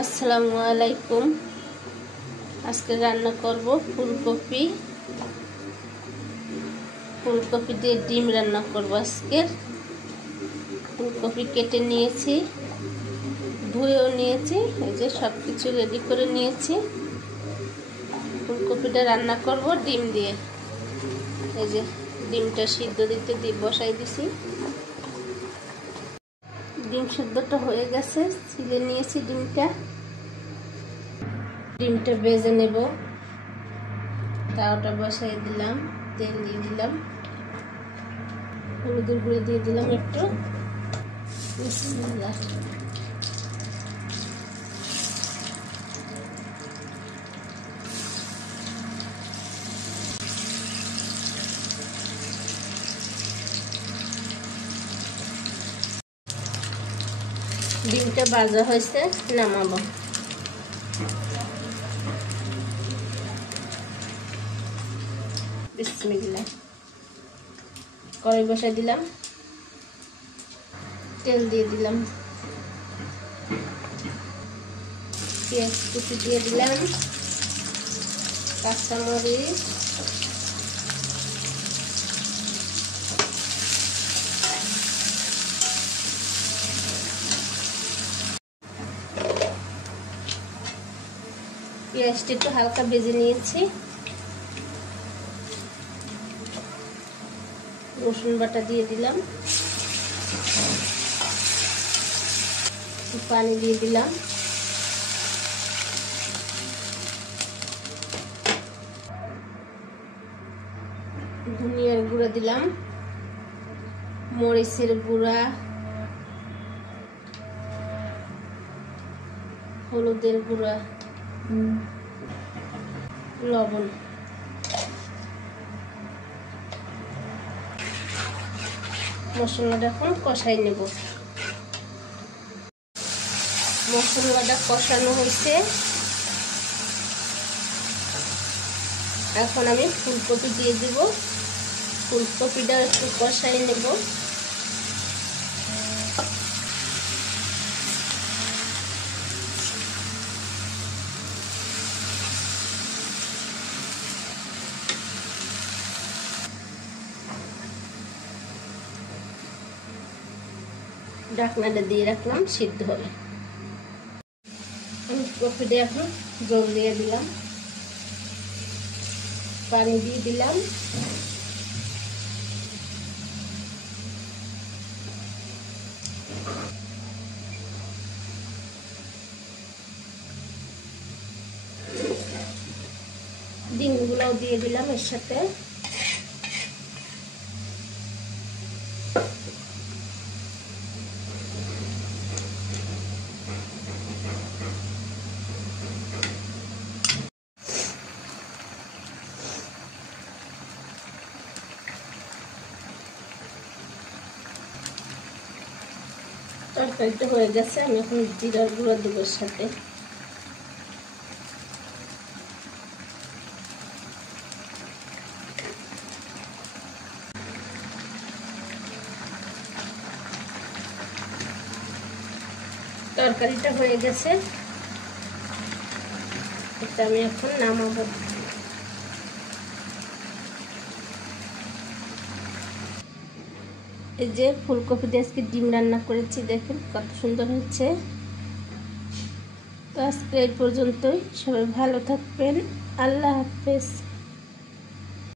আসসালামু আলাইকুম। আজকে রান্না করব ফুলকপি দিয়ে ডিম রান্না করব। আজকে ফুলকপি কেটে নিয়েছি, ধুয়েও নিয়েছি, এই যে সব কিছু রেডি করে নিয়েছি। ফুলকপিটা রান্না করব ডিম দিয়ে। এই যে ডিমটা সিদ্ধ দিতে বসাই দিছি। ডিম সিদ্ধটা হয়ে গেছে, ছিলে নিয়েছি ডিমটা ভেজে নেব। তাওয়াটা বসাই দিলাম, তেল দিয়ে দিলাম, হলুদের গুঁড়ো দিয়ে দিলাম একটু। বিসমিল্লাহ। ডিমটা ভাজা হয়েছে, নামাবো। বিসমিল্লাহ। কড়াই বসাই দিলাম, তেল দিয়ে দিলাম, পেঁয়াজ কুচি দিয়ে দিলাম, কাঁচামরিচ, পেঁয়াজটা একটু হালকা ভেজে নিয়েছি। রসুন বাটা দিয়ে দিলাম, পানি দিয়ে দিলাম, ধনিয়ার গুঁড়া দিলাম, মরিচের গুঁড়া, হলুদের গুঁড়া, লবণ। মশলাটা এখন কষাই নেব। মশলাটা কষানো হয়েছে, এখন আমি ফুলকপি দিয়ে দিব। ফুলকপিটা একটু কষাই নেব। ঢাকনাটা দিয়ে রাখলাম, সিদ্ধ হবে। ফুলকপিটা এখন জল দিয়ে দিলাম, পানি দিয়ে দিলাম, ডিমগুলোও দিয়ে দিলাম এর সাথে। তরকারিটা হয়ে গেছে, আমি এখন জিরার গুঁড়ো দেব এর সাথে। তরকারিটা হয়ে গেছে, এটা আমি এখন নামাবো। এই যে ফুলকপি দিয়ে আজকে ডিম রান্না করেছি, দেখেন কত সুন্দর হচ্ছে। তো আজকে এই পর্যন্তই, সবাই ভালো থাকবেন। আল্লাহ হাফেজ।